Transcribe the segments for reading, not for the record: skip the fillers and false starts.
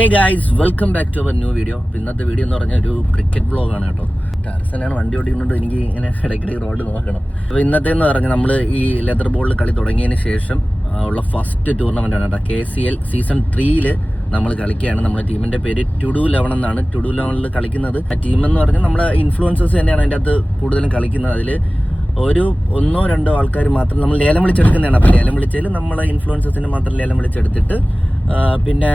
Hey guys, welcome back to our new video. ഇന്നത്തെ video എന്ന് പറഞ്ഞാൽ ഒരു ക്രിക്കറ്റ് വ്ളോഗാണ് കേട്ടോ. ടാർസനാണ് വണ്ടി ഓടിക്കുന്നുണ്ട്, എനിക്ക് ഇങ്ങനെ ഇടയ്ക്കിടയ്ക്ക് റോഡ് നോക്കണം. അപ്പോൾ ഇന്നത്തെ എന്ന് പറഞ്ഞാൽ നമ്മൾ ഈ ലെതർ ബോളിൽ കളി തുടങ്ങിയതിന് ശേഷം ഉള്ള ഫസ്റ്റ് ടൂർണമെൻ്റ് ആണ് കേട്ടോ. KCL സീസൺ 3 നമ്മൾ കളിക്കുകയാണ്. നമ്മുടെ ടീമിൻ്റെ പേര് ടുഡു 11 എന്നാണ്. ടുഡു 11 കളിക്കുന്നത് ആ ടീം എന്ന് പറഞ്ഞാൽ നമ്മളെ ഇൻഫ്ലുവൻസേഴ്സ് തന്നെയാണ് അതിൻ്റെ അകത്ത് കൂടുതലും കളിക്കുന്നത്. അതിൽ ഒരു 1-2 ആൾക്കാർ മാത്രം നമ്മൾ ലേലം വിളിച്ചെടുക്കുന്നതാണ്. അപ്പോൾ ലേലം വിളിച്ചതിൽ നമ്മളെ ഇൻഫ്ലുവൻസേഴ്സിനെ മാത്രം ലേലം വിളിച്ചെടുത്തിട്ട് പിന്നെ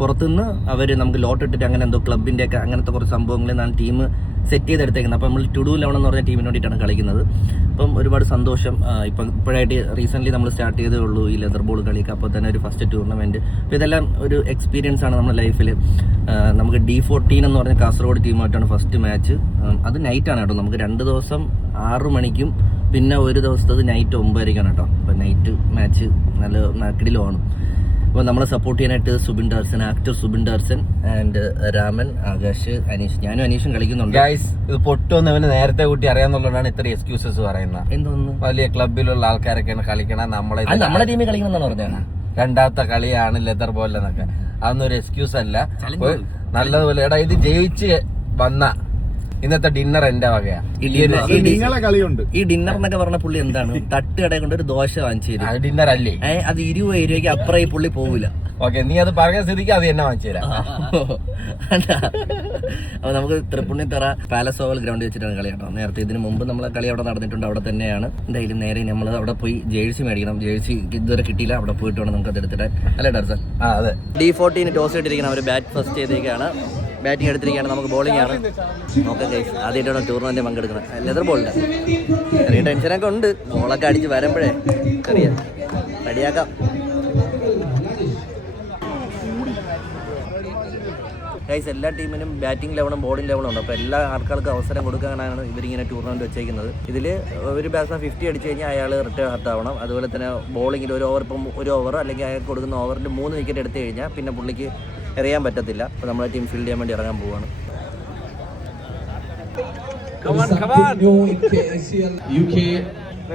പുറത്തുനിന്ന് അവർ നമുക്ക് ലോട്ട് ഇട്ടിട്ട് അങ്ങനെ എന്തോ ക്ലബിൻ്റെ ഒക്കെ അങ്ങനത്തെ കുറച്ച് സംഭവങ്ങളിലാണ് ടീം സെറ്റ് ചെയ്തെടുത്തേക്കുന്നത്. അപ്പോൾ നമ്മൾ ടുഡു 11 എന്ന് പറഞ്ഞ ടീമിന് വേണ്ടിയിട്ടാണ് കളിക്കുന്നത്. അപ്പം ഒരുപാട് സന്തോഷം. ഇപ്പോഴായിട്ട് റീസെൻ്റ്ലി നമ്മൾ സ്റ്റാർട്ട് ചെയ്തേ ഉള്ളൂ ഈ ലെതർ ബോൾ കളിയൊക്കെ. അപ്പോൾ തന്നെ ഒരു ഫസ്റ്റ് ടൂർണമെൻറ്റ്. അപ്പോൾ ഇതെല്ലാം ഒരു എക്സ്പീരിയൻസ് ആണ് നമ്മുടെ ലൈഫിൽ. നമുക്ക് D14 എന്ന് പറഞ്ഞ കാസർഗോഡ് ടീമായിട്ടാണ് ഫസ്റ്റ് മാച്ച്. അത് നൈറ്റാണ് കേട്ടോ. നമുക്ക് 2 ദിവസം 6 മണിക്കും പിന്നെ ഒരു ദിവസത്തത് നൈറ്റ് 9:30 കേട്ടോ. അപ്പോൾ നൈറ്റ് മാച്ച് നല്ല നാക്കിടിലുമാണ്. അപ്പോൾ നമ്മളെ സപ്പോർട്ട് ചെയ്യാനായിട്ട് സുബിൻ ഡാർസൻ, ആക്ടർ സുബിൻ ഡാർസൻ ആൻഡ് രാമൻ, ആകാശ്, അനീഷ്. ഞാനും അനീഷും കളിക്കുന്നുണ്ട്. ഗൈസ്, ഇത് പൊട്ടുമെന്ന് ഇവന് നേരത്തെ കൂട്ടി അറിയാന്നുള്ളതാണ് ഇത്ര എക്സ്ക്യൂസസ് പറയുന്നത്. എന്തോന്ന് വലിയ ക്ലബിലുള്ള ആൾക്കാരൊക്കെയാണ് കളിക്കണം, നമ്മളെ ടീമിൽ കളിക്കണം എന്നാണ് പറഞ്ഞത്. രണ്ടാമത്തെ കളിയാണ് ലെതർ ബോൾ എന്നൊക്കെ. അതൊന്നും ഒരു എക്സ്ക്യൂസ് അല്ല. നല്ലതുപോലെ എടാ, ഇത് ജയിച്ച് വന്ന ഇന്നത്തെ ഡിന്നർ എന്റെ വകയാ. ഈ ഡിന്നർ എന്നൊക്കെ പറഞ്ഞ പുള്ളി എന്താണ്, തട്ട് കടയെ കൊണ്ട് ഒരു ദോശ വാങ്ങിച്ചു തരും. ഡിന്നർ അല്ലേ? അത് 20 രൂപയ്ക്ക് അപ്പുറം ഈ പുള്ളി പോവില്ല. ഓക്കെ, നീ അത് പറഞ്ഞ സ്ഥിതിക്ക് അത് തന്നെ വാങ്ങിച്ചു തരാം. അപ്പൊ നമുക്ക് തൃപ്പുണിത്തറ പാലസ് ഓവൽ ഗ്രൗണ്ടിൽ വെച്ചിട്ടാണ് കളി കേട്ടോ. നേരത്തെ ഇതിന് മുമ്പ് നമ്മളെ കളി അവിടെ നടന്നിട്ടുണ്ട്. അവിടെ തന്നെയാണ്. എന്തായാലും നേരെ നമ്മൾ അവിടെ പോയി ജേഴ്സി മേടിക്കണം. ജേഴ്സി ഇതുവരെ കിട്ടിയില്ല. അവിടെ പോയിട്ട് വേണം നമുക്ക് അത് എടുത്തിട്ട്. അല്ലേ ഡാർസൻ? അതെ. D14 ടോസ് ഇട്ടിരിക്കണം. അവർ ബാറ്റ് ഫസ്റ്റ് ചെയ്തേക്കാണ്. ബാറ്റിംഗ് എടുത്തിരിക്കുകയാണ്. നമുക്ക് ബോളിംഗ് ആണ്. നോക്കാം ഗൈസ്, ആദ്യമായിട്ടാണ് ടൂർണമെന്റ് പങ്കെടുക്കുന്നത്. ലെതർ ബോളില്ല. ചെറിയ ടെൻഷനൊക്കെ ഉണ്ട്. ബോളൊക്കെ അടിച്ച് വരുമ്പോഴേ ചെറിയ റെഡിയാക്കാം. ഗൈസ്, എല്ലാ ടീമിനും ബാറ്റിംഗ് ലെവലും ബോളിംഗ് ലെവലും ഉണ്ട്. അപ്പോൾ എല്ലാ ആൾക്കാർക്കും അവസരം കൊടുക്കാനാണ് ഇവരിങ്ങനെ ടൂർണമെന്റ് വെച്ചേക്കുന്നത്. ഇതിൽ ഒരു ബാറ്റ്സ്മാൻ 50 അടിച്ചു കഴിഞ്ഞാൽ അയാൾ റിട്ടയർ ആവണം. അതുപോലെ തന്നെ ബോളിങ്ങിൽ ഒരു ഓവർ അല്ലെങ്കിൽ അയാൾക്ക് കൊടുക്കുന്ന ഓവറിൽ 3 വിക്കറ്റ് എടുത്തു കഴിഞ്ഞാൽ പിന്നെ പുള്ളിക്ക് എറിയാൻ പറ്റത്തില്ല. അപ്പോൾ നമ്മളെ ടീം ഫീൽഡ് ചെയ്യാൻ വേണ്ടി ഇറങ്ങാൻ പോവുകയാണ്.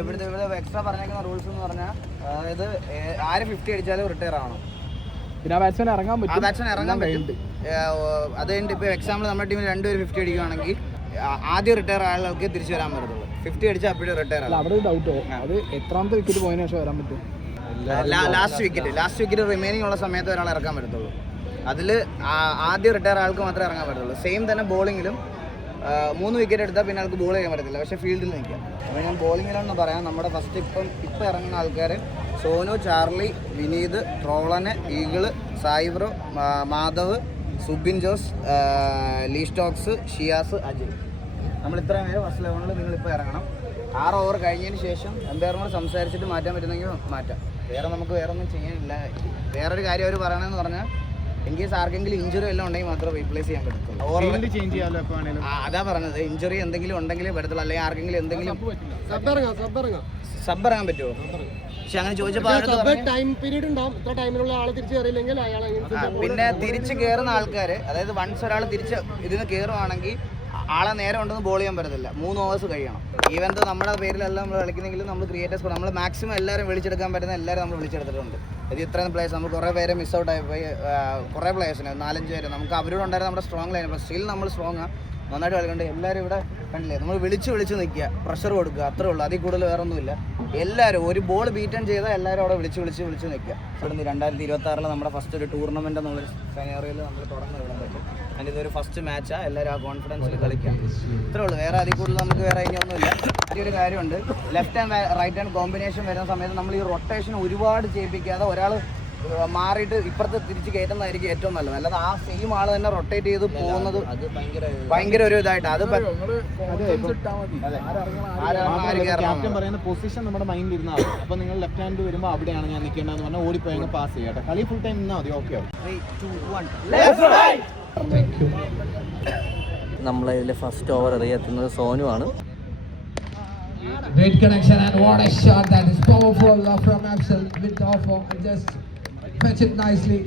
ഇവിടുത്തെ എക്സ്ട്രാ പറഞ്ഞേക്കുന്ന റൂൾസ് എന്ന് പറഞ്ഞാൽ, അതായത് ആര് 50 അടിച്ചാലും റിട്ടയർ ആവണം. പിന്നെ ആ ബാറ്റ്സ്മാൻ ഇറങ്ങാൻ പറ്റും. അത് കഴിഞ്ഞിട്ട് ഇപ്പോൾ എക്സാമ്പിൾ നമ്മുടെ ടീമിൽ 2 പേര് 50 അടിക്കുകയാണെങ്കിൽ ആദ്യം റിട്ടയർ ആയ ആൾക്ക് തിരിച്ചു വരാൻ പറ്റത്തുള്ളൂ. 50 അടിച്ചാൽ അപ്പോഴും റിട്ടയർ ആവും. അവിടെ ഒരു ഡൗട്ടോ, അത് എത്രാമത്തെ വിക്കറ്റ് പോയതിനു ശേഷം വരാൻ പറ്റും? ലാസ്റ്റ് വിക്കറ്റ് റിമൈനിങ് ഉള്ള സമയത്ത് ഒരാൾ ഇറക്കാൻ പറ്റത്തുള്ളൂ. അതിൽ ആദ്യം റിട്ടയർ ആൾക്ക് മാത്രമേ ഇറങ്ങാൻ പറ്റത്തുള്ളൂ. സെയിം തന്നെ ബോളിങ്ങിലും 3 വിക്കറ്റ് എടുത്താൽ പിന്നെ ആൾക്ക് ബോൾ ചെയ്യാൻ പറ്റത്തില്ല, പക്ഷേ ഫീൽഡിൽ നിൽക്കാം. അപ്പോൾ ഞാൻ ബോളിങ്ങിലാണെന്ന് പറയാം. നമ്മുടെ ഫസ്റ്റ് ഇപ്പം ഇറങ്ങുന്ന ആൾക്കാർ സോനു, ചാർലി, വിനീത്, ട്രോളന്, ഈഗിള്, സായിബ്രോ, മാധവ്, സുബിൻ ജോസ്, ലീസ്റ്റോക്സ്, ഷിയാസ്, അജയ്. നമ്മൾ ഇത്രയും പേര് ഫസ്റ്റ് 11 നിങ്ങളിപ്പോൾ ഇറങ്ങണം. 6 ഓവർ കഴിഞ്ഞതിന് ശേഷം എംപയറിനോട് സംസാരിച്ചിട്ട് മാറ്റാൻ പറ്റുന്നെങ്കിൽ മാറ്റാം. നമുക്ക് വേറെ ഒന്നും ചെയ്യാനില്ല. വേറൊരു കാര്യം അവർ പറയണമെന്ന് പറഞ്ഞാൽ, ഇൻകേസ് ആർക്കെങ്കിലും ഇഞ്ചുറി എല്ലാം ഉണ്ടെങ്കിൽ മാത്രമേ റീപ്ലേസ് ചെയ്യാൻ പറ്റത്തുള്ളൂ. അതാ പറഞ്ഞത്, ഇഞ്ചുറി എന്തെങ്കിലും ഉണ്ടെങ്കിലേ പറ്റത്തുള്ളൂ. അല്ലെങ്കിൽ ആർക്കെങ്കിലും എന്തെങ്കിലും സബ് ഇറങ്ങാൻ പറ്റുമോ? പക്ഷെ അങ്ങനെ ചോദിച്ചപ്പോൾ പിന്നെ തിരിച്ച് കയറുന്ന ആൾക്കാർ, അതായത് വൺസ് ഒരാൾ തിരിച്ച് ഇതിന് കയറുവാണെങ്കിൽ ആളെ നേരെ ഉണ്ടെന്ന് ബോൾ ചെയ്യാൻ പറ്റത്തില്ല. 3 ഓവേഴ്സ് കഴിയണം. ഈവൻ ദോ നമ്മുടെ പേരിലല്ല നമ്മൾ കളിക്കുന്നെങ്കിലും നമ്മൾ ക്രിയേറ്റേഴ്സ് നമ്മൾ മാക്സിമം എല്ലാവരും വിളിച്ചെടുക്കാൻ പറ്റുന്ന എല്ലാവരും നമ്മൾ വിളിച്ചെടുത്തിട്ടുണ്ട്. ഇത് ഇത്രയും പ്ലേയേഴ്സ് നമ്മൾ കുറേ പേരെ മിസ് ഔട്ട് ആയിപ്പോയി. കുറേ പ്ലേയേഴ്സിന് 4-5 പേര് നമുക്ക് അവരോട് ഉണ്ടായിരുന്ന നമ്മുടെ സ്ട്രോങ് ലൈൻ. സ്റ്റിൽ നമ്മൾ സ്ട്രോങ് നന്നായിട്ട് കളിക്കുന്നുണ്ട്. എല്ലാവരും ഇവിടെ കണ്ടില്ലേ, നമ്മൾ വിളിച്ച് നിൽക്കുക, പ്രഷർ കൊടുക്കുക, അത്രേ ഉള്ളൂ. അതിൽ കൂടുതൽ വേറെ ഒന്നുമില്ല. എല്ലാവരും ഒരു ബോൾ ബീറ്റൺ ചെയ്താൽ എല്ലാവരും അവിടെ വിളിച്ച് നിൽക്കുക. ഇവിടുന്ന് 2026 നമ്മുടെ ഫസ്റ്റ് ഒരു ടൂർണമെൻ്റ് എന്നുള്ളൊരു സെനറിയോയിൽ നമ്മൾ തുടർന്ന് വിടാൻ പറ്റും. അതിൻ്റെ ഇതൊരു ഫസ്റ്റ് മാച്ചാണ്. എല്ലാവരും ആ കോൺഫിഡൻസിൽ കളിക്കാം. ഇത്രേ ഉള്ളൂ. വേറെ അതിൽ കൂടുതൽ നമുക്ക് വേറെ ഒന്നുമില്ല. ഒരു കാര്യമുണ്ട്, left and right hand combination വരുന്ന സമയത്ത് നമ്മൾ ഈ റൊട്ടേഷൻ ഒരുപാട് ചെയ്യിപ്പിക്കാതെ ഒരാൾ മാറിയിട്ട് ഇപ്പുറത്ത് തിരിച്ച് കയറ്റുന്നതായിരിക്കും ഏറ്റവും നല്ലത്. അല്ലാതെ ആ സെയിം ആൾ തന്നെ റൊട്ടേറ്റ് ചെയ്ത് പോകുന്നത് ഭയങ്കര ഒരു ഇതായിട്ട് അത് പൊസിഷൻ നമ്മുടെ മൈൻഡിൽ ഇരുന്നാൽ മതി. അപ്പോൾ നിങ്ങൾ ലെഫ്റ്റ് ഹാൻഡ് വരുമ്പോൾ അവിടെയാണ് ഞാൻ നിൽക്കേണ്ടതെന്ന് പറഞ്ഞാൽ ഓടിപ്പോയി പാസ് ചെയ്യട്ടെ. കളി ഫുൾ ടൈം നിന്നാൽ മതി. ഓക്കെ, നമ്മളതിൽ ഫസ്റ്റ് ഓവർ എറിയെത്തുന്നത് സോനു ആണ്. Great connection and what a shot that is powerful from Axel with offer and just fetch it nicely.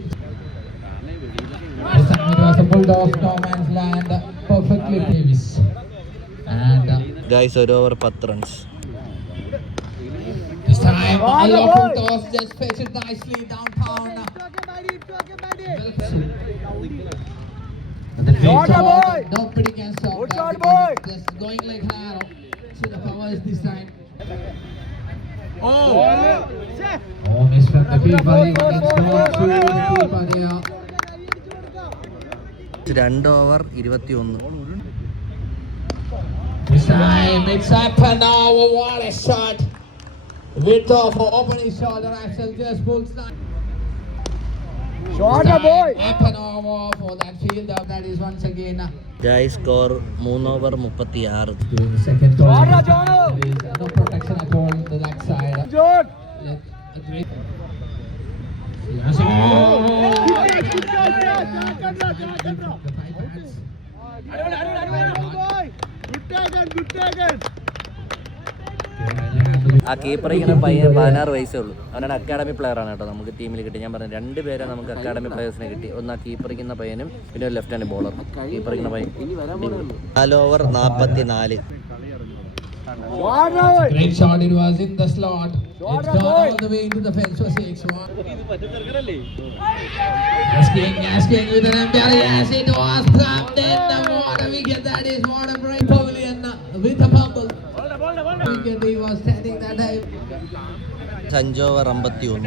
This time it was a bulldog, no man's land, perfectly Davis. And guys, ഒരു over 10 runs. this time a local toss, just fetch it nicely downtown. Nobody can stop that because it's just going like hell to the powers this time. Oh, miss from the people. It's gone to the keeper there. 2 over 21. This time it's happened now. What a shot! With off opening shot and Axel just pulls down. Shot boy! Happen over for that fielder. That is once again. Jai score 3 over 36. Doing the second goal. There is no protection at all on the left side. John! A great. Yes. ആ keeper ഇങ്ങനെ പയ്യൻ 16 വയസ്സേ ഉള്ളൂ. അവനാണ് academy player ആണ് കേട്ടോ നമുക്ക് ടീമിൽ കിട്ടി. ഞാൻ പറഞ്ഞു 2 പേരെ നമുക്ക് അക്കാഡമി പ്ലെയേഴ്സിനെ കിട്ടി. ഒന്ന് ആ കീപ്പറിക്കുന്ന പയ്യനും പിന്നെ ഒരു ലെഫ്റ്റ് ഹാൻഡ് ബോളർ. കീപ്പറിക്കുന്ന പയ്യൻ 4 over 44. Great shot, it was in the slot. It's gone all the way into the fence for 6-1. Asking with an umpire, yes, it was plumped in the water wicket. That is water break pavilion with a fumble. Wicket he was standing that time. 5 over 51.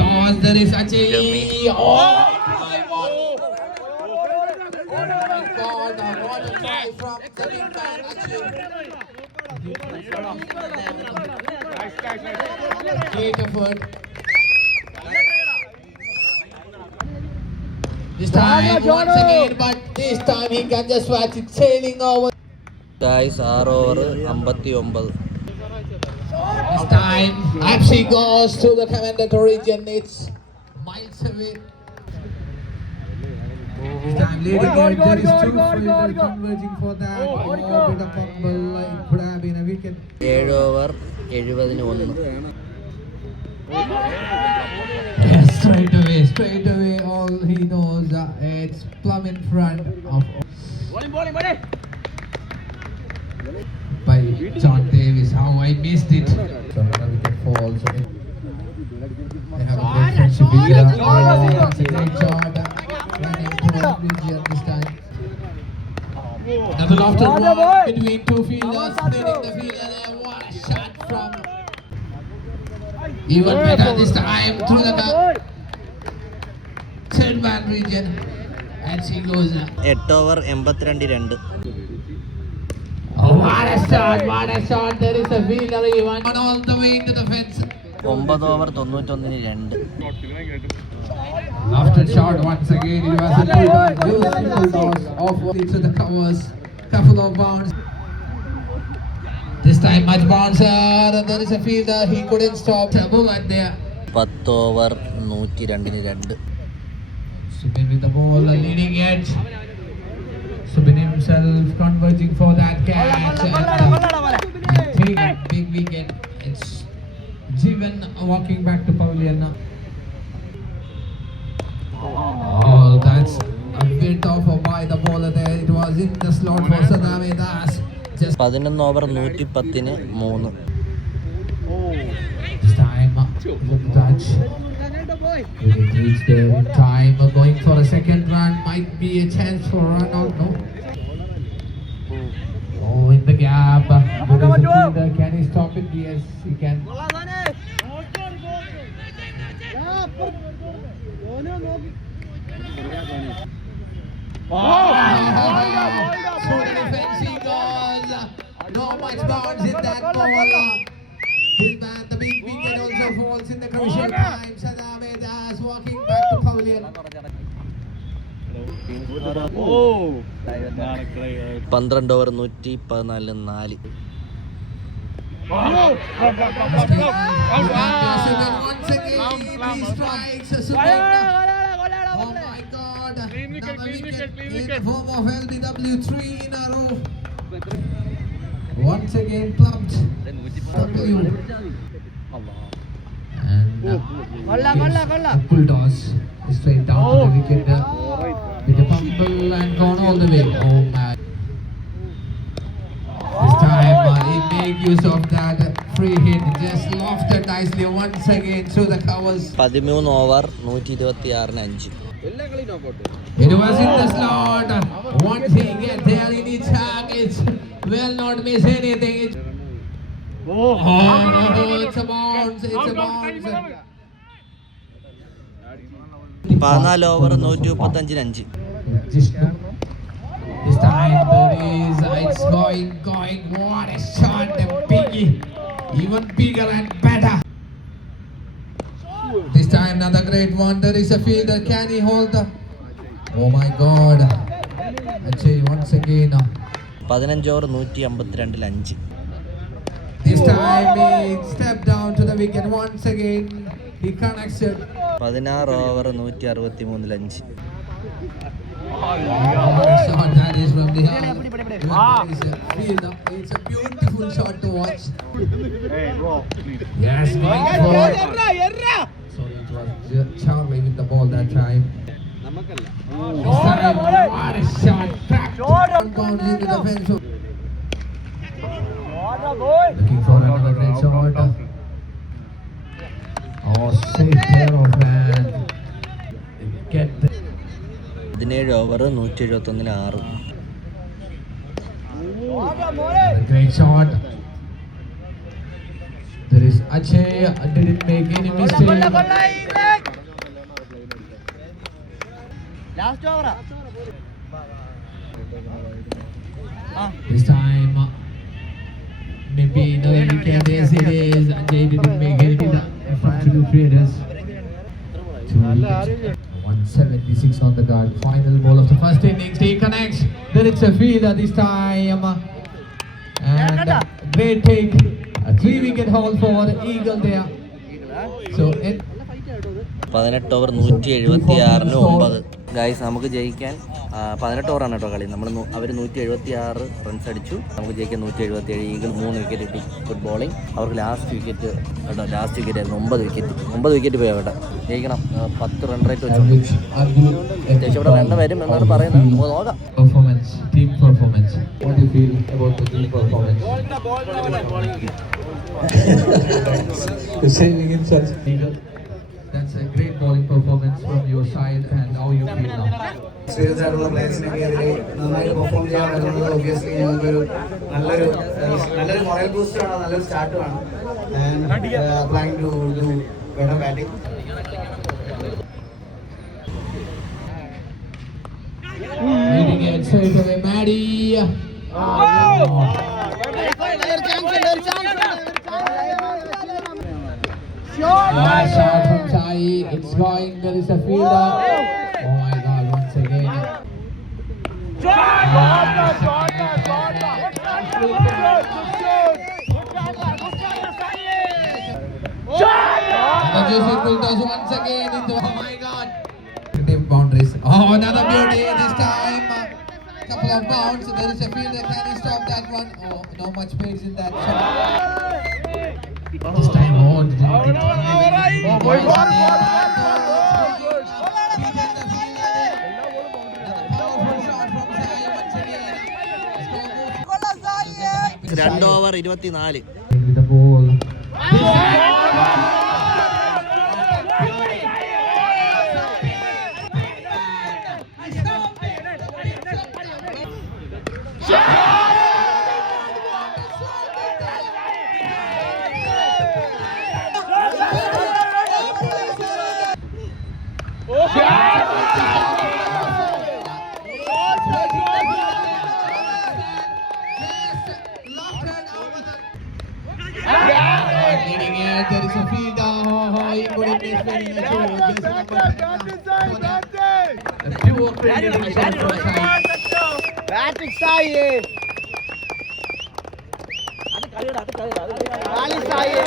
Toss, there is Ajay. Oh my God! God, what a try from the big man Ajay. Great effort. This time once again, but this time he can just watch it sailing over. Guys 6 over 59. This time Apsi goes to the commendatory region. It's miles away. This time leading it. There is 2 fielders converging for that. Oh, bit of fumble. It could have been a wicket. 7 over 71. Straight away, all he knows, it's plumb in front of by John Davis. How I missed it. So another wicket falls. They have a great friendship with each other. Oh, that's a great shot. Running through Bridget this time. Another lofted one between 2 fielders, splitting the fielder there. What a shot from. Even better this time through the third man region. And she goes. 8 over 82. Oh, what a shot! There is a fielder even all the way into the fence. 9 over 91. After shot once again, it was a beautiful toss off into the covers. Couple of bounds. This time much bouncer. There is a fielder. He couldn't stop the bullet there. 10 over 102. Subin with the ball, leading edge. Subin himself converging for that catch. Big wicket. It's Jivan walking back to pavilion. Oh, that's a bit off by the bowler there. It was in the slot for Sadame Das. Just 11 over 110. 3. this time, good touch. Will it reach there in time? Going for a second run. Might be a chance for a run out. No. Oh, in the gap. There is a fielder. Can he stop it? Yes, he can. So the defense he goes. No much bounce in that ball. This man, the big wicket also falls in the crucial time. Sadame Das walking back to pavilion. 12 over 114. 4. Once again, he strikes Subin. Oh my God! Another wicket in the form of LBW 3 in a row. Once again plumped W. And a full toss straight down to the wicket with a fumble and gone all the way. Oh man! This time he make use of that free hit, just lofted nicely once again through the covers. 13 over 126. It was in the slot. Once he get there in his targets, will not miss anything. Oh, it's a bounce. It's a bounce. 14 over 135 Jishnu. This time there is, it's going. What a shot, the biggie. Even bigger and better. This time another great one. There is a fielder. Can he hold the? Oh my God. Ajay once again. 15 over 152 This time he stepped down to the wicket once again. He connects it. 16 over 163 Shot that is from the arm. There is a fielder. It's a beautiful shot to watch. Yes, going for. Sorry, it was Charlie with the ball that time. This time, what a shot! Cracked. Gone into the fence. Looking for another great shot. Oh, safe pair of man. Get the 17 over 171 great shot. There is Ajay. Didn't make any mistake. Last ഓവറാ. This time, maybe another wicket. Yes, it is. Ajay didn't make it in front of the traders. 176 on the dot. Final ball of the first innings. He connects. There is a fielder this time. And great take. A 3-wicket haul for Eagle there. So, 18 over 176 9 guys. നമുക്ക് ജയിക്കാൻ 18 ഓവറാണ് കേട്ടോ കളി. അവർ 176 runs അടിച്ചു. നമുക്ക് ജയിക്കാൻ 177. Eagle 3 wicket കിട്ടി. Good bowling. അവർക്ക് last wicket കേട്ടോ. ലാസ്റ്റ് വിക്കറ്റ് ആയിരുന്നു. 9 വിക്കറ്റ് പോയി അവിടെ. ജയിക്കണം. 10 റൺ റേറ്റ് വെച്ചു. അത്യാവശ്യം ഇവിടെ റണ്ണ് വരും എന്നാണ് പറയുന്നത്. നമുക്ക് നോക്കാം. performance, team performance. What do you feel about the team performance? Saving in such Eagle. That's a great bowling performance from your side, and how you feel now? Experience ആയിട്ടുള്ള പ്ലേയേഴ്സിനൊക്കെ എതിരെ നന്നായിട്ട് പെർഫോം ചെയ്യാൻ പറ്റുന്നത് ഒബ്വിയസ്ലി ഞങ്ങൾക്കൊരു നല്ലൊരു moral ബൂസ്റ്ററാണ്, നല്ലൊരു സ്റ്റാർട്ടുമാണ്. And planning to do better batting. Leading it straight away, Maddie. Shot from Sai. It's going. There is a fielder. Oh my God! Once again. And Joseph Bulldog once again into. Oh my God! Negative boundaries. Oh, another beauty this time. Couple of bounds. There is a fielder. Can he stop that one? Oh, no much pace in that shot. This time, oh, രണ്ട് over 24 with the ball. Leading it, there is a fielder. He couldn't miss winning the two. A pure cricketing shot from Sai. Batting Sai. കളി Sai.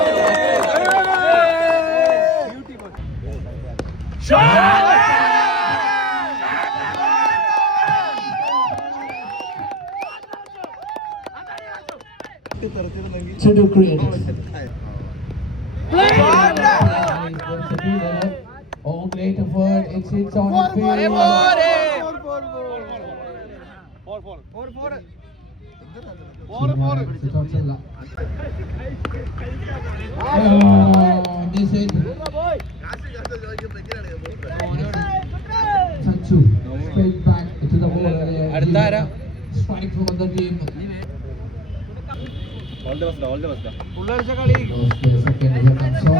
To do creative. Oh, great effort. It's on the field. Oh, this is. Tachu. Straight back to the ball area. Strike from the team. All the best. Goes to the second here comes Saul. Is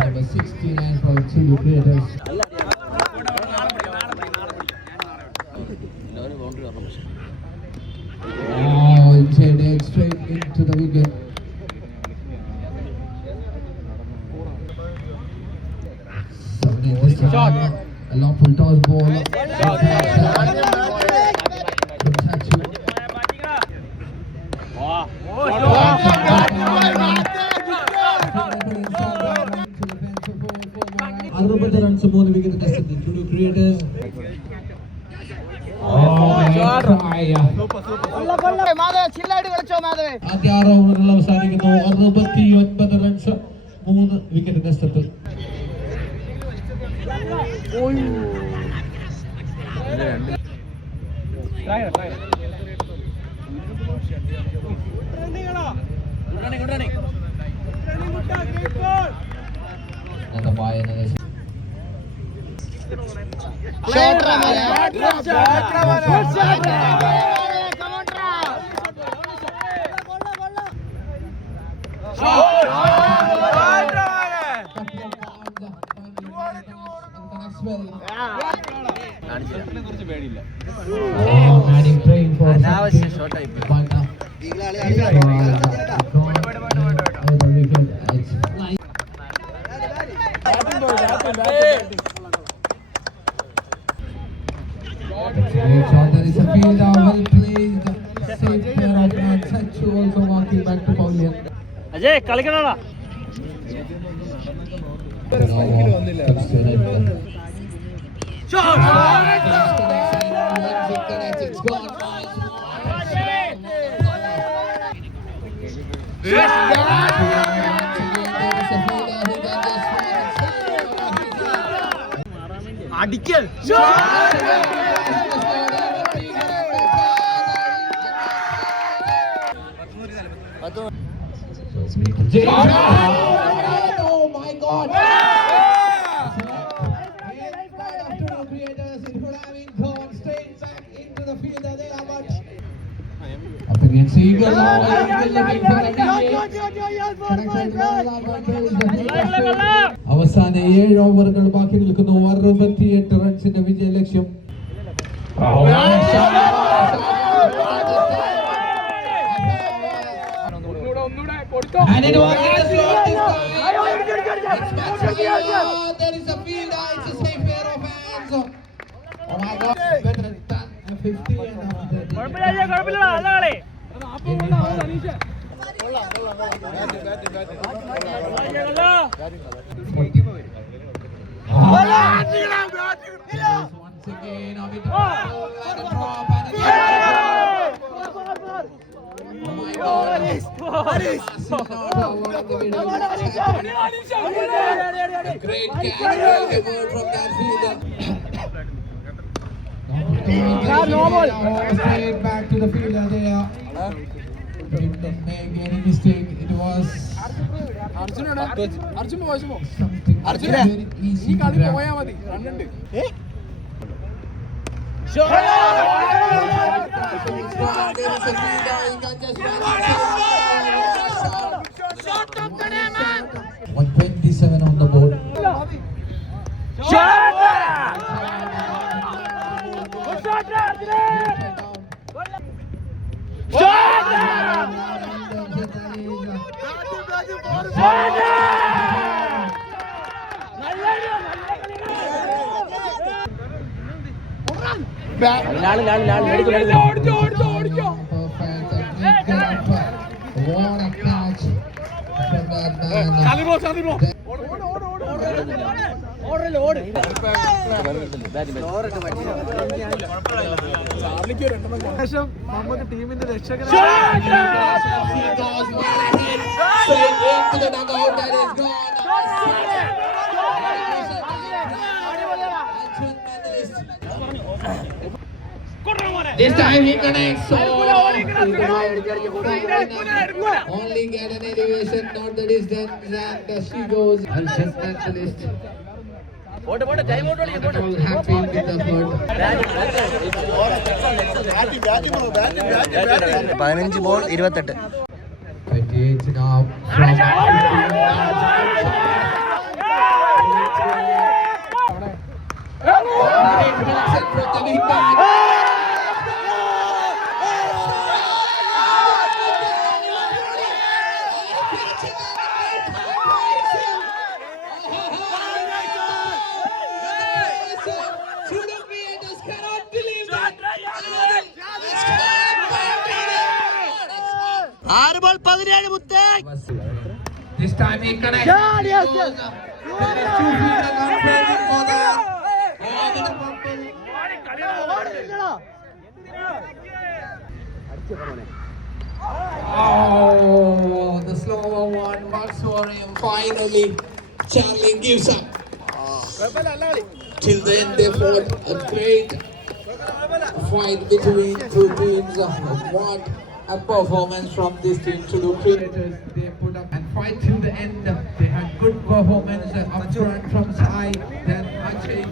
number 69 for Chili Creators. Oh, headed straight into the wicket. Shot. A long full toss ball. Arubat runs more wicket nestedi. Chili Creators. ചില്ലായിട്ട് കളിച്ചോ മാധവേ. ആദ്യ 6 ഓവറുകൾ അവസാനിക്കുന്നു. 69 runs 3 wicket നഷ്ടത്തിൽ. There is a field out, well played, safe pair of runs. Tachu also walking back to Paulian. Ajay കളിക്കണോടാ. അടിക്കൽ. Oh my God! Creators, it would have been gone straight back into the field. They are much up against Eagle. അവസാന 7 ഓവറുകൾ ബാക്കി നിൽക്കുന്നു. 68 റൺസിന്റെ വിജയ ലക്ഷ്യം. And it was in the slot this time. There is a field. It's a safe pair of hands. Oh my God! Better than 50 and after that. കുഴപ്പമില്ല നല്ല കളി. Once again, of it. And a drop and a oh my God! A great catch from that fielder. Straight back to the fielder there. Didn't make any mistake. It was something very easy to grab. There is a fielder. He can just run. 127 on the board. What a catch from that man. നമുക്ക് ടീമിന്റെ രക്ഷകൻ This time he connects. Only get an elevation, not the distance, and she goes. Specialist. Happy with the effort. 15 ball 28. 28 now from this time he connects. Yes. Oh, the slower one, Maxorium. Finally, Charlie gives up. Till then, they fought a great fight between two teams. What a performance from this team to the creators. They put up and fight till the end. They had good performance up front from Sai. Then Achay.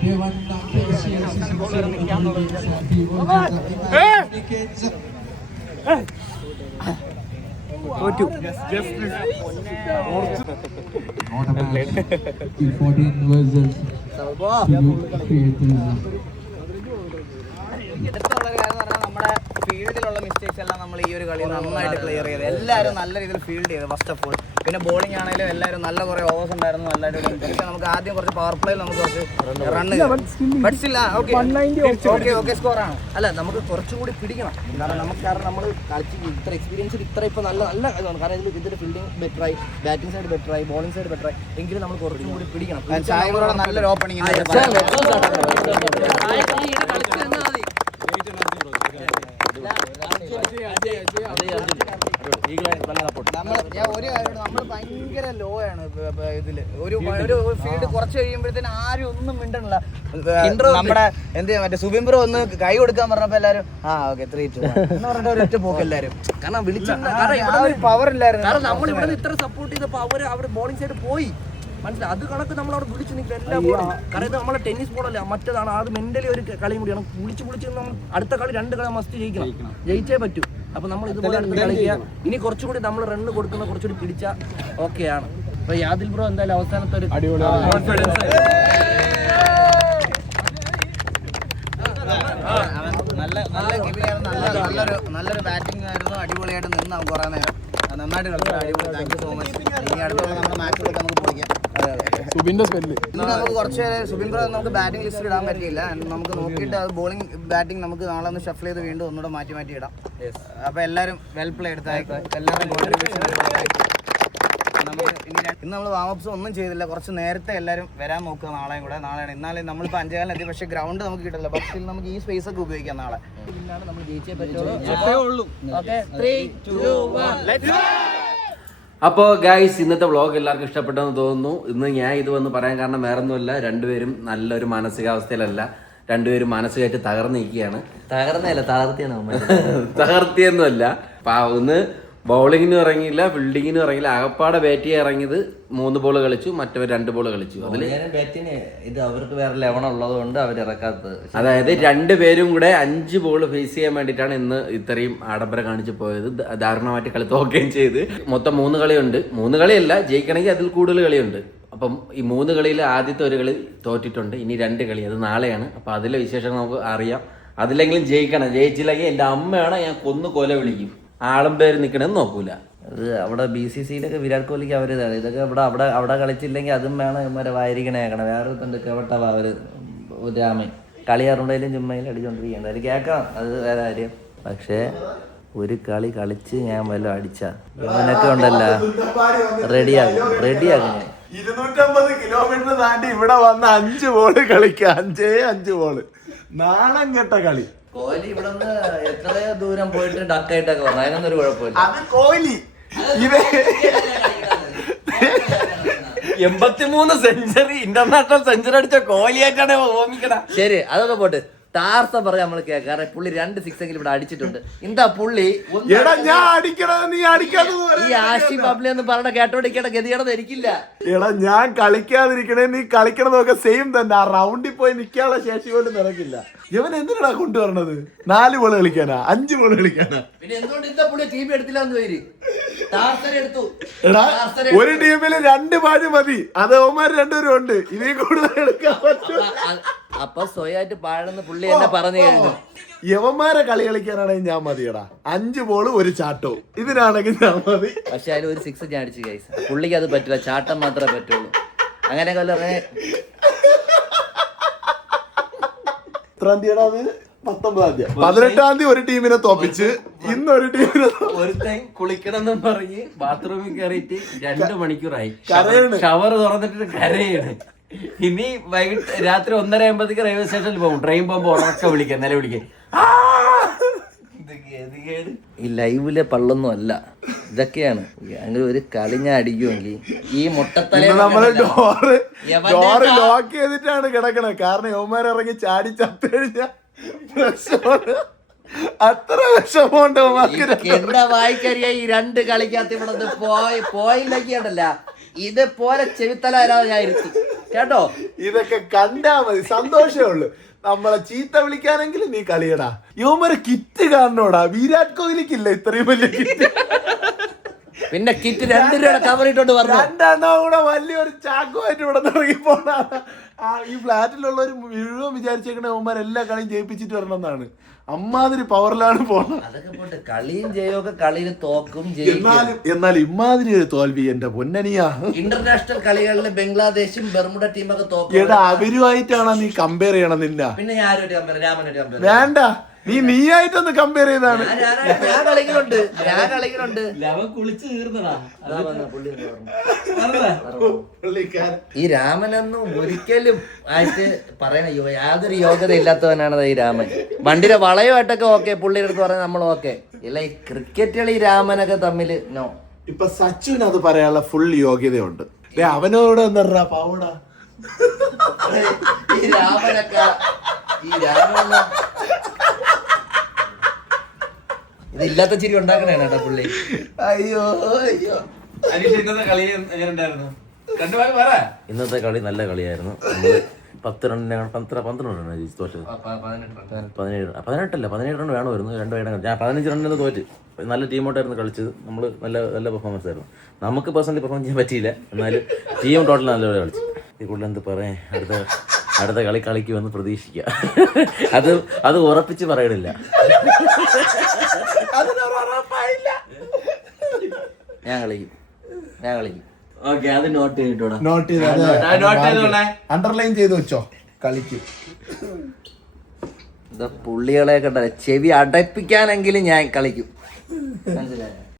They won the KCLC Not a match. 14 versus creators. എടുത്തുള്ള കാര്യം എന്ന് പറഞ്ഞാൽ നമ്മുടെ ഫീൽഡിലുള്ള mistakes എല്ലാം നമ്മൾ ഈ ഒരു കളി നന്നായിട്ട് ക്ലിയർ ചെയ്ത് എല്ലാവരും നല്ല രീതിയിൽ ഫീൽഡ് ചെയ്ത് ഫസ്റ്റ് ഓഫ് ഓൾ. പിന്നെ ബോളിംഗ് ആണെങ്കിലും എല്ലാവരും നല്ല കുറേ ഓവേഴ്സ് ഉണ്ടായിരുന്നു, നല്ലതായിട്ട് പക്ഷേ നമുക്ക് ആദ്യം കുറച്ച് പവർ പ്ലേയിൽ നമുക്ക് കുറച്ച് റണ്ണ് പഠിച്ചില്ല. ഓക്കെ സ്കോറാണ്. അല്ല നമുക്ക് കുറച്ചും കൂടി പിടിക്കണം. കാരണം നമ്മൾ കളിച്ച് ഇത്ര എക്സ്പീരിയൻസിൽ ഇത്ര ഇപ്പോൾ നല്ല ഇതാണ്. കാരണം ഇതിൻ്റെ ഫീൽഡിംഗ് ബെറ്ററായി, ബാറ്റിംഗ് സൈഡ് ബെറ്ററായി, ബോളിംഗ് സൈഡ് ബെറ്ററായി. എങ്കിലും നമ്മൾ കുറച്ചും കൂടി പിടിക്കണം. ചായകളോടെ നല്ലൊരു ഓപ്പണിംഗ് ഞാൻ ഒരു കാര്യം, നമ്മൾ ഭയങ്കര ലോ ആണ് ഇതില്. ഒരു ഫീൽഡ് കുറച്ച് കഴിയുമ്പോഴത്തേന് ആരും ഒന്നും മിണ്ടണില്ല. നമ്മുടെ മറ്റേ സുബിംബ്രോ ഒന്ന് കൈ കൊടുക്കാൻ പറഞ്ഞപ്പോ എല്ലാരും ഓക്കെ 3-2 എന്ന് പറഞ്ഞിട്ട് ഒരൊറ്റ പോക്ക് എല്ലാരും. കാരണം പവർ ഇല്ലായിരുന്നു. കാരണം നമ്മൾ ഇവിടെ ഇത്ര സപ്പോർട്ട് ചെയ്തപ്പോ അവർ ബോളിംഗ് സൈഡ് പോയി. മനസ്സിലായി? അത് കണക്ക് നമ്മൾ അവിടെ വിളിച്ച് നിൽക്കുക എല്ലാ ബോളും. കാരണം ഇത് നമ്മളെ ടെന്നീസ് ബോളല്ല, മറ്റേതാണ്. അത് മെന്റലി ഒരു കളിയും കൂടിയാണ്. വിളിച്ച് നമ്മൾ അടുത്ത കളി 2 കളി മസ്റ്റ് ജയിച്ചേ പറ്റൂ. അപ്പൊ നമ്മൾ ഇതുപോലെ അടുത്ത് കളിക്കുക. ഇനി കുറച്ചുകൂടി നമ്മൾ റണ്ണ് കൊടുക്കുന്ന കുറച്ചുകൂടി പിടിച്ചാൽ ഓക്കെയാണ്. അപ്പൊ യാദിൽ ബ്രോ എന്തായാലും അവസാനത്തെ ഒരു കോൺഫിഡൻസ് നല്ലൊരു ബാറ്റിംഗ് ആയിരുന്നു. അടിപൊളിയായിട്ട് നിന്ന് അവൻ കുറെ നേരം നന്നായിട്ട് കളിച്ചു. അടിപൊളി, താങ്ക് യു സോ മച്ച്. ഇനി അടുത്തുള്ള നമ്മുടെ മാച്ചുകളൊക്കെ നമുക്ക് പൊളിക്കാം. നമുക്ക് കുറച്ച് സുബിൻബ്രോ നമുക്ക് ബാറ്റിംഗ് ലിസ്റ്റിൽ ഇടാൻ പറ്റിയില്ല. നമുക്ക് നോക്കിയിട്ട് അത് ബോളിംഗ് ബാറ്റിംഗ് നമുക്ക് നാളെ ഒന്ന് ഷഫിൾ ചെയ്ത് വീണ്ടും ഒന്നുകൂടെ മാറ്റി ഇടാം. അപ്പൊ എല്ലാവരും വെൽ പ്ലേ എടുത്തായിരിക്കും. എല്ലാവരും കോൺട്രിബ്യൂഷൻ നമുക്ക് ഇന്ന് നമ്മൾ വാമപ്സ് ഒന്നും ചെയ്തില്ല. കുറച്ച് നേരത്തെ എല്ലാവരും വരാൻ നോക്കുക. നാളെയും കൂടെ നാളെയാണ്. എന്നാലും നമ്മളിപ്പോൾ 5 എത്തി, പക്ഷേ ഗ്രൗണ്ട് നമുക്ക് കിട്ടില്ല. പക്ഷേ നമുക്ക് ഈ സ്പേസ് ഒക്കെ ഉപയോഗിക്കാം നാളെ. നമ്മൾ ജയിച്ചേ പറ്റുള്ളൂ. ഓക്കെ 3, 2, 1 അപ്പോൾ ഗൈസ്, ഇന്നത്തെ വ്ളോഗ് എല്ലാവർക്കും ഇഷ്ടപ്പെട്ടെന്ന് തോന്നുന്നു. ഇന്ന് ഞാൻ ഇത് വന്ന് പറയാൻ കാരണം വേറൊന്നുമല്ല, രണ്ടുപേരും നല്ലൊരു മാനസികാവസ്ഥയിലല്ല, രണ്ടുപേരും മാനസികമായിട്ട് തകർന്നിരിക്കുകയാണ്. തകർത്തിയൊന്നുമല്ല. ഒന്ന് ബൗളിങ്ങിനും ഇറങ്ങിയില്ല, ഫീൽഡിങ്ങിനും ഇറങ്ങിയില്ല. ആകപ്പാടെ ബാറ്റ് ചെയ്യാൻ ഇറങ്ങിയത് 3 ബോൾ കളിച്ചു, മറ്റവർ 2 ബോൾ കളിച്ചു. അതില് ഇത് അവർക്ക് വേറെ 11 ഉള്ളത് കൊണ്ട് അവർ ഇറക്കാത്തത്. അതായത് 2 പേരും കൂടെ 5 ബോൾ ഫേസ് ചെയ്യാൻ വേണ്ടിയിട്ടാണ് ഇന്ന് ഇത്രയും ആഡംബരം കാണിച്ചു പോയത്. ദാരുണമായിട്ട് കളി തോക്കുകയും ചെയ്ത്. മൊത്തം 3 കളിയുണ്ട്. 3 കളിയല്ല, ജയിക്കണമെങ്കിൽ അതിൽ കൂടുതൽ കളിയുണ്ട്. അപ്പം ഈ 3 കളിയിൽ ആദ്യത്തെ ഒരു കളി തോറ്റിട്ടുണ്ട്. ഇനി 2 കളി, അത് നാളെയാണ്. അപ്പം അതിലെ വിശേഷങ്ങൾ നമുക്ക് അറിയാം. അതിലെങ്കിലും ജയിക്കണം. ജയിച്ചില്ലെങ്കിൽ എൻ്റെ അമ്മയാണ് ഞാൻ കൊല വിളിക്കും. ആളും പേര് നിൽക്കണമെന്ന് നോക്കൂല. അത് അവിടെ BCCയിലൊക്കെ വിരാട് കോഹ്ലിക്ക് അവർ ഇതൊക്കെ അവിടെ കളിച്ചില്ലെങ്കിൽ അതും വേണം. ഇവരെ വായിരിക്കണേക്കണം. വേറെ ഇതുണ്ട് കേവട്ടവാ അവർ രാമൻ കളിയാറുണ്ടെങ്കിലും ചുമ്മയിലും അടിച്ചോണ്ടിരിക്കുകയാണ്. അത് കേൾക്കാം, അത് വേറെ കാര്യം. പക്ഷേ ഒരു കളി കളിച്ച് ഞാൻ വല്ലതും അടിച്ചാ ഇവനൊക്കെ ഉണ്ടല്ലോ റെഡിയാകും. 250 കിലോമീറ്റർ താണ്ടി ഇവിടെ വന്ന് 5 ബോൾ കളിക്കുക. 5 ബോള് നാണം കെട്ട കളി. കോഹ്ലി ഇവിടെ നിന്ന് എത്ര ദൂരം പോയിട്ട് ഡക്കായിട്ടൊക്കെ വന്നു. അതിനൊന്നും ഒരു കുഴപ്പമില്ല. അത് കോഹ്ലി 83 സെഞ്ചുറി ഇന്റർനാഷണൽ സെഞ്ചുറി അടിച്ച കോഹ്ലിയായിട്ടാണ് ഓർമ്മിക്കണ. ശരി, അതൊക്കെ പോട്ടെ. ടാർസ പറഞ്ഞ നമ്മൾ കേൾക്കാറ് പുള്ളി 2 6 എങ്കിലും ഇവിടെ അടിച്ചിട്ടുണ്ട്. എന്താ പുള്ളി എടാ ഞാൻ അടിക്കണത് നീ അടിക്കാതെ ഈ ആഷി പബ്ലി എന്ന് പറഞ്ഞ കേട്ടോടിക്കേണ്ട ഗതിയാണെന്ന് എനിക്കില്ല. എടാ ഞാൻ കളിക്കാതിരിക്കണേ നീ കളിക്കണതൊക്കെ സെയിം തന്നെ. ആ റൗണ്ടിൽ പോയി നിൽക്കാനുള്ള ശേഷി പോലും നിനക്കില്ല. ഇവൻ എന്തിനാ കൊണ്ടുവരണത്? 4 ബോൾ കളിക്കാനാ 5 ബോൾ കളിക്കാനാ? പിന്നെ എന്തുകൊണ്ട് ഇന്ന പുള്ളി ടീം എടുത്തില്ല എന്ന് പേര് ടാർസനെ എടുത്തു. എടാ ഒരു ടീമില് 2 പാഴ് മതി. അത് അവന്മാർ 2 പേരും ഉണ്ട്. ഇതിൽ കൂടുതൽ എടുക്കാൻ പറ്റും. അപ്പൊ സ്വയമായിട്ട് പാഴെന്ന് പുള്ളി എന്നെ പറഞ്ഞു കഴിഞ്ഞു. യവന്മാരെ കളി കളിക്കാനാണെങ്കിൽ ഞാൻ മതിയടാ. 5 ബോൾ 1 ചാട്ടവും. ഇതിനാണെങ്കിൽ ഞാൻ മതി. പക്ഷെ അതിൽ ഒരു 6 ഞാൻ അടിച്ചു ഗൈസ്. പുള്ളിക്ക് അത് പറ്റില്ല, ചാട്ടം മാത്രമേ പറ്റുള്ളൂ. അങ്ങനെ കൊല്ലറേ 18 ഒരു ടീമിനെ തോപ്പിച്ച് ഇന്ന് ഒരു ടീമിനെ ഒരുത്തൻ കുളിക്കണമെന്നും പറഞ്ഞ് ബാത്റൂമിൽ കയറിയിട്ട് 2 മണിക്കൂറായി. കരയാണ്. ഷവർ തുറന്നിട്ട് കരയാണ്. ഇനി വൈകിട്ട് രാത്രി 1:30 റെയിൽവേ സ്റ്റേഷനിൽ പോകും. ട്രെയിൻ പോകുമ്പോ ഉറക്കെ വിളിക്കാൻ നിലവിളിക്കാൻ. ഈ ലൈവിലെ പള്ളൊന്നും അല്ല, ഇതൊക്കെയാണ്. അങ്ങനെ ഒരു കളി ഞാൻ അടിക്കുമെങ്കിൽ ഈ മുട്ടത്തല നമ്മള് ഡോറ് ലോക്ക് ചെയ്തിട്ടാണ് കിടക്കണത്. കാരണം യവന്മാർ ഇറങ്ങി ചാടി ചത്തു കഴിഞ്ഞാൽ അത്ര വിഷമമുണ്ട്. എന്താ വായിക്കരിയ ഈ 2 കളിക്കകത്ത് ഇവിടെ പോയില്ലൊക്കെയുണ്ടല്ല. ഇതുപോലെ ചെവിത്തല വരാതെ ഞാൻ ഇരുത്തി കേട്ടോ. ഇതൊക്കെ കണ്ടാ മതി, സന്തോഷമേ ഉള്ളു. നമ്മളെ ചീത്ത വിളിക്കാനെങ്കിലും നീ കളിയടാ. യുവമാരെ കിറ്റ് കാണണോടാ. വിരാട് കോഹ്ലിക്കില്ല ഇത്രയും വലിയ കിറ്റ്. പിന്നെ കിറ്റ് 2 രൂപയുടെ കവർ ഇട്ടോണ്ട് പറഞ്ഞു. 2 എണ്ണം കൂടെ വലിയൊരു ചാക്കുമായിട്ട് ഇവിടെ ഇറങ്ങി പോണ. ഈ ഫ്ലാറ്റിലുള്ളവർ മുഴുവൻ വിചാരിച്ചേക്കണ യുവമാർ എല്ലാ കളിയും ജയിപ്പിച്ചിട്ട് വരണം എന്നാണ്. അമ്മാതിരി പവറിലാണ് പോണത്. അതൊക്കെ പോട്ടെ, കളിയും ജയമൊക്കെ കളിയിൽ തോക്കും ജയിക്കും. എന്നാൽ ഇമ്മാതിരി ഒരു തോൽവി എന്റെ പൊന്നനിയാ. ഇന്റർനാഷണൽ കളികളിൽ ബംഗ്ലാദേശും ബർമുഡ ടീമൊക്കെ തോക്കും. എടാ അവരുമായിട്ടാണ് നീ കമ്പയർ ചെയ്യണം. നിന്ന പിന്നെ ഞാൻ ആരോട്ട് കമ്പയർ? രാമനോട്ട് കമ്പയർ വേണ്ട. നീയായിട്ടൊന്ന് കമ്പയർ ചെയ്താണ്. ഞാൻ കളിക്കുന്നുണ്ട്. കുളിച്ച് തീർന്നടാ. ഈ രാമനൊന്നും ഒരിക്കലും ആയിട്ട് പറയണ യാതൊരു യോഗ്യത ഇല്ലാത്തവനാണ് ഈ രാമൻ. വണ്ടിയുടെ വളയമായിട്ടൊക്കെ ഓക്കെ, പുള്ളിയുടെ അടുത്ത് പറഞ്ഞാൽ നമ്മൾ ഓക്കെ. ഇല്ല ഈ ക്രിക്കറ്റ് കളി രാമനൊക്കെ തമ്മില് നോ. ഇപ്പൊ സച്ചുവിന് അത് പറയാനുള്ള ഫുൾ യോഗ്യതയുണ്ട്. അവനോട് എന്താ പാവടാ ഈ രാമനൊക്കെ ഇതില്ലാത്ത ചിരി ഉണ്ടാക്കണേ കേട്ടോ പുള്ളി. അയ്യോ അയ്യോ. ഇന്നത്തെ കളി എങ്ങനെ ഉണ്ടായിരുന്നു? ഇന്നത്തെ കളി നല്ല കളിയായിരുന്നു. 10 റണ്ണിന് 12 റണ്ണാണ് തോറ്റത്. 17 റൺ വേണമായിരുന്നു. 2 വേണം. ഞാൻ 15 റണ്ണിന് തോറ്റ്. നല്ല ടീമോട്ടായിരുന്നു കളിച്ചത്. നമ്മൾ നല്ല പെർഫോമൻസ് ആയിരുന്നു. നമുക്ക് പേഴ്സണലി പെർഫോം ചെയ്യാൻ പറ്റിയില്ല. എന്നാലും ടീം ടോട്ടൽ നല്ലപോലെ കളിച്ചു. ഈ കൂടുതൽ എന്ത് പറയാൻ, അടുത്ത കളി കളിക്കുമെന്ന് പ്രതീക്ഷിക്കുക. അത് ഉറപ്പിച്ച് പറയണില്ല. ഞാൻ കളിക്കും. ഓക്കെ, അത് നോട്ട് ചെയ്തിട്ടോടാ. നോട്ട് അണ്ടർലൈൻ ചെയ്ത് വെച്ചോ. കളിക്കും. പുള്ളികളെ കണ്ട ചെവി അടപ്പിക്കാനെങ്കിലും ഞാൻ കളിക്കും. മനസ്സിലായോ?